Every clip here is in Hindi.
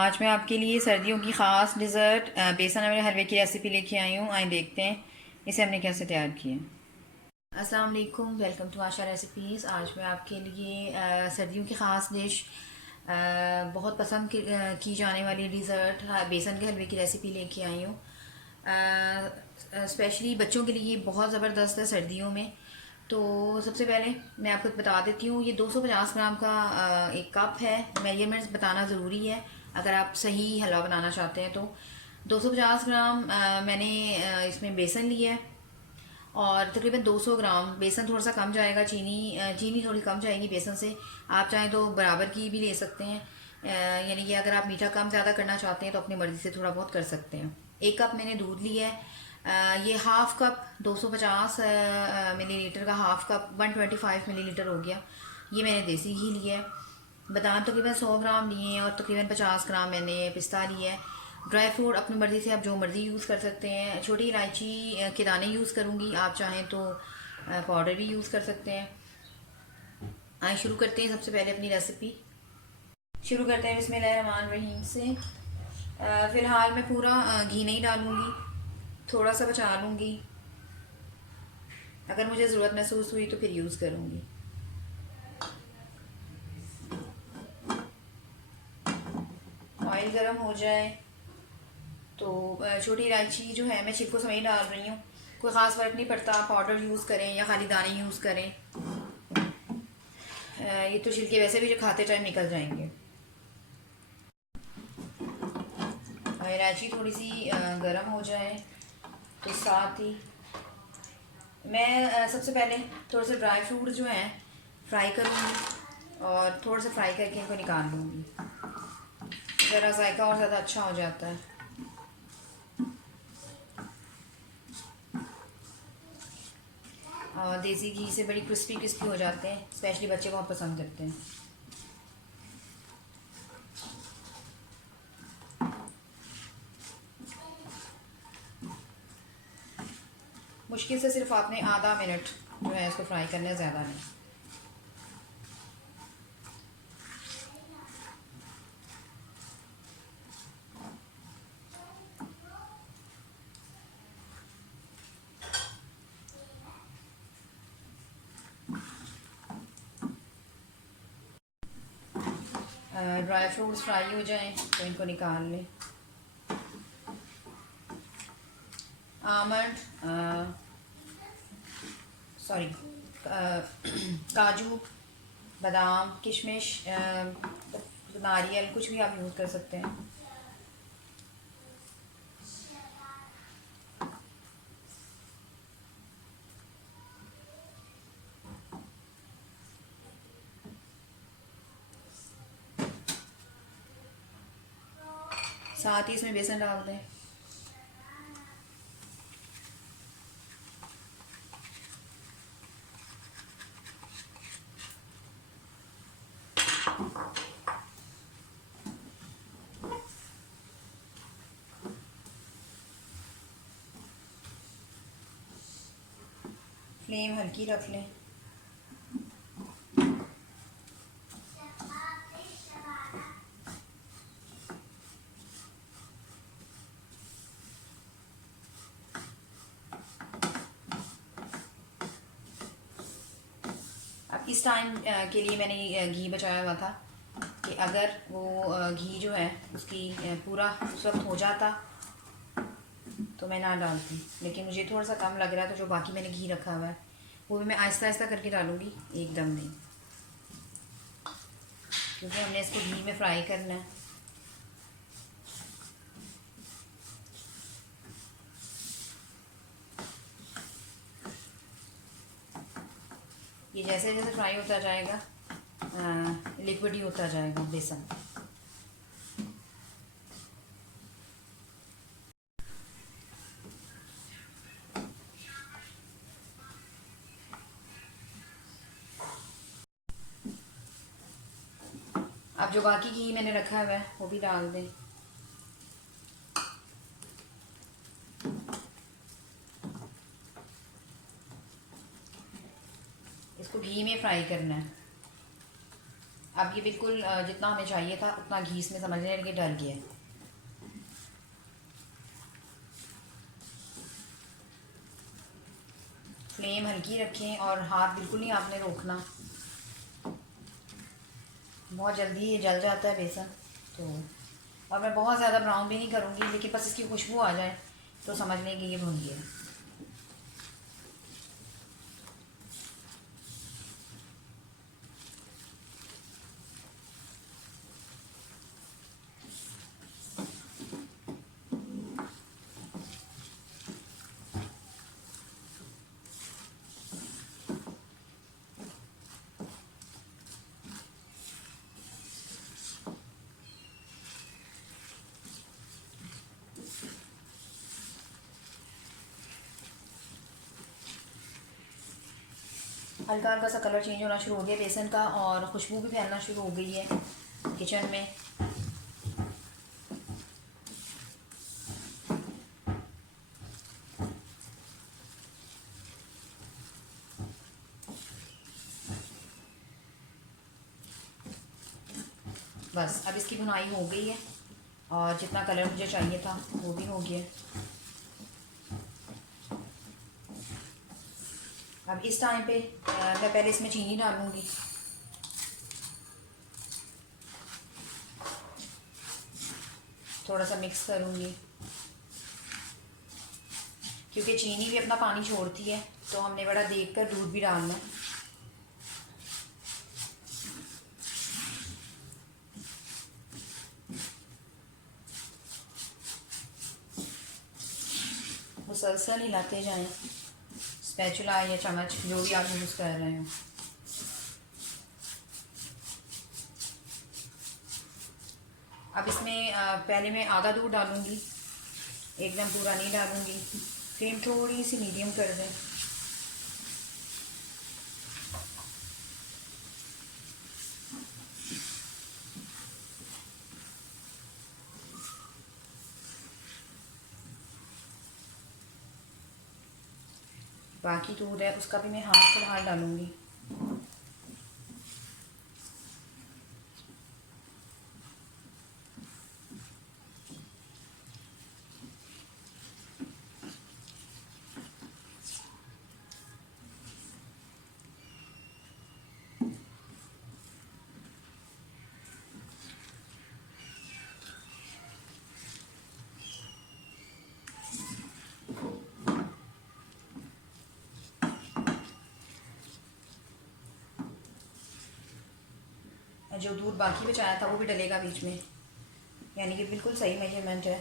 आज मैं आपके लिए सर्दियों की ख़ास डिज़र्ट बेसन वाले हलवे की रेसिपी लेके आई हूँ। आइए देखते हैं इसे हमने कैसे तैयार किया है। अस्सलाम वालेकुम, वेलकम टू आशा रेसिपीज़। आज मैं आपके लिए सर्दियों की ख़ास डिश, बहुत पसंद की जाने वाली डिज़र्ट बेसन के हलवे की रेसिपी लेके आई हूँ। स्पेशली बच्चों के लिए बहुत ज़बरदस्त है सर्दियों में। तो सबसे पहले मैं आपको बता देती हूँ, ये 250 ग्राम का एक कप है। मेजरमेंट्स बताना ज़रूरी है अगर आप सही हलवा बनाना चाहते हैं। तो 250 ग्राम मैंने इसमें बेसन लिया है और तकरीबन 200 ग्राम बेसन, थोड़ा सा कम जाएगा, चीनी थोड़ी कम जाएगी बेसन से। आप चाहें तो बराबर की भी ले सकते हैं, यानी कि अगर आप मीठा कम ज़्यादा करना चाहते हैं तो अपनी मर्ज़ी से थोड़ा बहुत कर सकते हैं। एक कप मैंने दूध लिया है। ये हाफ़ कप 250 मिलीलीटर का हाफ़ कप 125 मिलीलीटर हो गया। ये मैंने देसी घी लिया है। बादाम तकरीबन 100 ग्राम लिए हैं और तकरीबन 50 ग्राम मैंने पिस्ता लिया है। ड्राई फ्रूट अपनी मर्ज़ी से आप जो मर्ज़ी यूज़ कर सकते हैं। छोटी इलायची के दाने यूज़ करूँगी, आप चाहें तो पाउडर भी यूज़ कर सकते हैं। आइए शुरू करते हैं सबसे पहले अपनी रेसिपी। शुरू करते हैं बिस्मिल्लाहिर्रहमानिर्रहीम से। फ़िलहाल मैं पूरा घी नहीं डालूँगी, थोड़ा सा बचा लूँगी। अगर मुझे ज़रूरत महसूस हुई तो फिर यूज़ करूँगी। ऑयल गर्म हो जाए तो छोटी इलायची जो है मैं छिलकों समेत डाल रही हूँ। कोई ख़ास फ़र्क नहीं पड़ता, आप पाउडर यूज़ करें या खाली दाने यूज़ करें। ये तो छिलके वैसे भी जो खाते टाइम निकल जाएंगे। इलायची थोड़ी सी गर्म हो जाए तो साथ ही मैं सबसे पहले थोड़े से ड्राई फ्रूट जो हैं फ्राई करूँगी और थोड़ा सा फ्राई करके इनको निकाल लूँगी। ज़रा जायका और ज़्यादा अच्छा हो जाता है। और देसी घी से बड़ी क्रिस्पी क्रिस्पी हो जाते हैं, स्पेशली बच्चे बहुत पसंद करते हैं। मुश्किल से सिर्फ आपने आधा मिनट जो है इसको फ्राई करना है, ज़्यादा नहीं। ड्राई फ्रूट्स फ्राई हो जाएं तो इनको निकाल लें। आमंड, सॉरी काजू, बादाम, किशमिश, नारियल, कुछ भी आप यूज़ कर सकते हैं। साथ ही इसमें बेसन डाल दें। फ्लेम हल्की रख लें। अब इस टाइम के लिए मैंने घी बचाया हुआ था कि अगर वो घी जो है उसकी पूरा उस वक्त हो जाता तो मैं ना डालती, लेकिन मुझे थोड़ा सा कम लग रहा है तो जो बाकी मैंने घी रखा हुआ है वो भी मैं आहिस्ता आहिस्ता करके डालूँगी, एकदम नहीं, क्योंकि हमने इसको घी में फ्राई करना है। ये जैसे जैसे फ्राई होता जाएगा लिक्विड ही होता जाएगा बेसन। अब जो बाकी घी मैंने रखा हुआ है वो भी डाल दें। इसको घी में फ्राई करना है। अब ये बिल्कुल जितना हमें चाहिए था उतना घी इसमें समझने लगे डल गया। फ्लेम हल्की रखें और हाथ बिल्कुल नहीं आपने रोकना, बहुत जल्दी ये जल जाता है बेसन। तो और मैं बहुत ज़्यादा ब्राउन भी नहीं करूँगी, लेकिन बस इसकी खुशबू आ जाए तो समझ लें कि ये भुन गया। हल्का हल्का सा कलर चेंज होना शुरू हो गया बेसन का, और खुशबू भी फैलना शुरू हो गई है किचन में। बस अब इसकी भुनाई हो गई है, और जितना कलर मुझे चाहिए था वो भी हो गया। अब इस टाइम पे मैं पहले इसमें चीनी डालूँगी। थोड़ा सा मिक्स करूँगी, क्योंकि चीनी भी अपना पानी छोड़ती है, तो हमने बड़ा देखकर दूध भी डालना है। मुसलसल हिलाते जाएं, स्पैचुला या चम्मच जो भी आप यूज़ कर रहे हो। अब इसमें पहले मैं आधा दूध डालूँगी, एकदम पूरा नहीं डालूँगी। फ्लेम थोड़ी सी मीडियम कर दें। बाकी दूध है उसका भी मैं हाथ फिलहाल डालूँगी। जो दूध बाकी बचाया था वो भी डलेगा बीच में, यानी कि बिल्कुल सही मेजरमेंट है।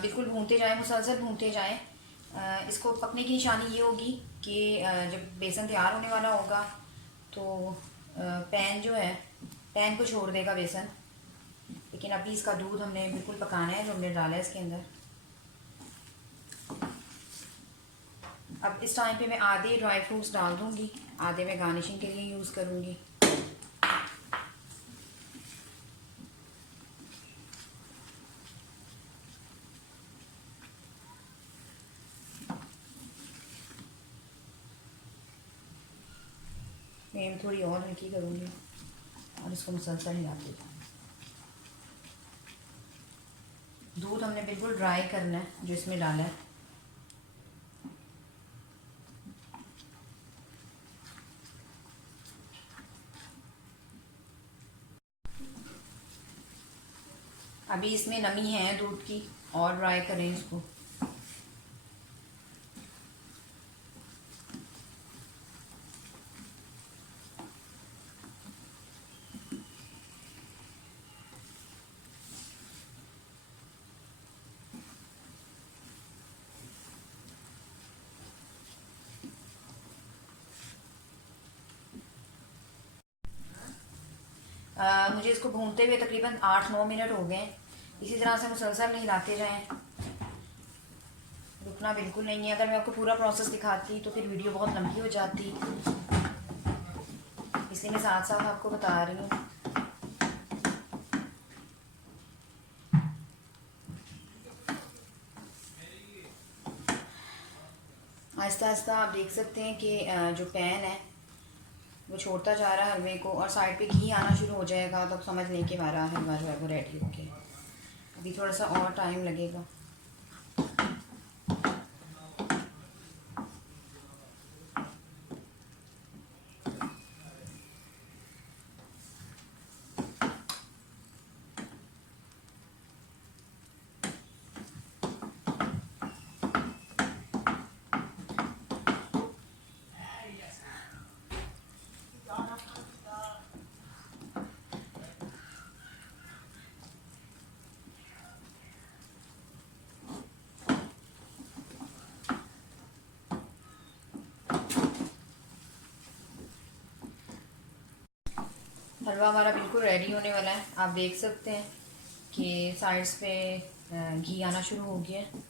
बिल्कुल भूनते जाएं, मुसलसल भूनते जाएं। इसको पकने की निशानी ये होगी कि जब बेसन तैयार होने वाला होगा तो पैन जो है, पैन को छोड़ देगा बेसन। लेकिन अभी इसका दूध हमने बिल्कुल पकाना है जो हमने डाला है इसके अंदर। अब इस टाइम पे मैं आधे ड्राई फ्रूट्स डाल दूँगी, आधे मैं गार्निशिंग के लिए यूज़ करूँगी। फ्लेम थोड़ी और हल्की करूँगी और इसको मुसलसल हिलाते जाऊँ। दूध हमने बिल्कुल ड्राई करना है जो इसमें डाला है। अभी इसमें नमी है दूध की, और ड्राई करें इसको। मुझे इसको भूनते हुए तकरीबन 8-9 मिनट हो गए हैं। इसी तरह से मुसलसल हिलाते जाएं। रुकना बिल्कुल नहीं है। अगर मैं आपको पूरा प्रोसेस दिखाती तो फिर वीडियो बहुत लंबी हो जाती, इसलिए मैं साथ साथ आपको बता रही हूँ। आहिस्ता आहिस्ता आप देख सकते हैं कि जो पैन है वो छोड़ता जा रहा है हलवे को, और साइड पे घी आना शुरू हो जाएगा तो समझ लें कि हमारा हलवा जो है वो रेडी हो गया। अभी थोड़ा सा और टाइम लगेगा। हलवा हमारा बिल्कुल रेडी होने वाला है। आप देख सकते हैं कि साइड्स पे घी आना शुरू हो गया है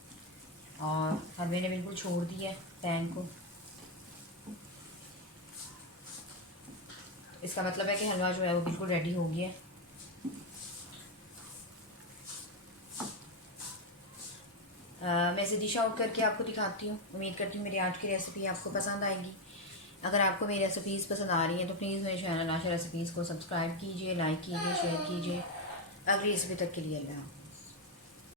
और हलवे ने बिल्कुल छोड़ दिया है पैन को। इसका मतलब है कि हलवा जो है वो बिल्कुल रेडी हो गया है। मैं इसे डिश आउट करके आपको दिखाती हूँ। उम्मीद करती हूँ मेरी आज की रेसिपी आपको पसंद आएगी। अगर आपको मेरी रेसिपीज़ पसंद आ रही हैं तो प्लीज़ मेरे चैनल आशा रेसिपीज़ को सब्सक्राइब कीजिए, लाइक कीजिए, शेयर कीजिए। अगली रेसिपी तक के लिए अल्लाह।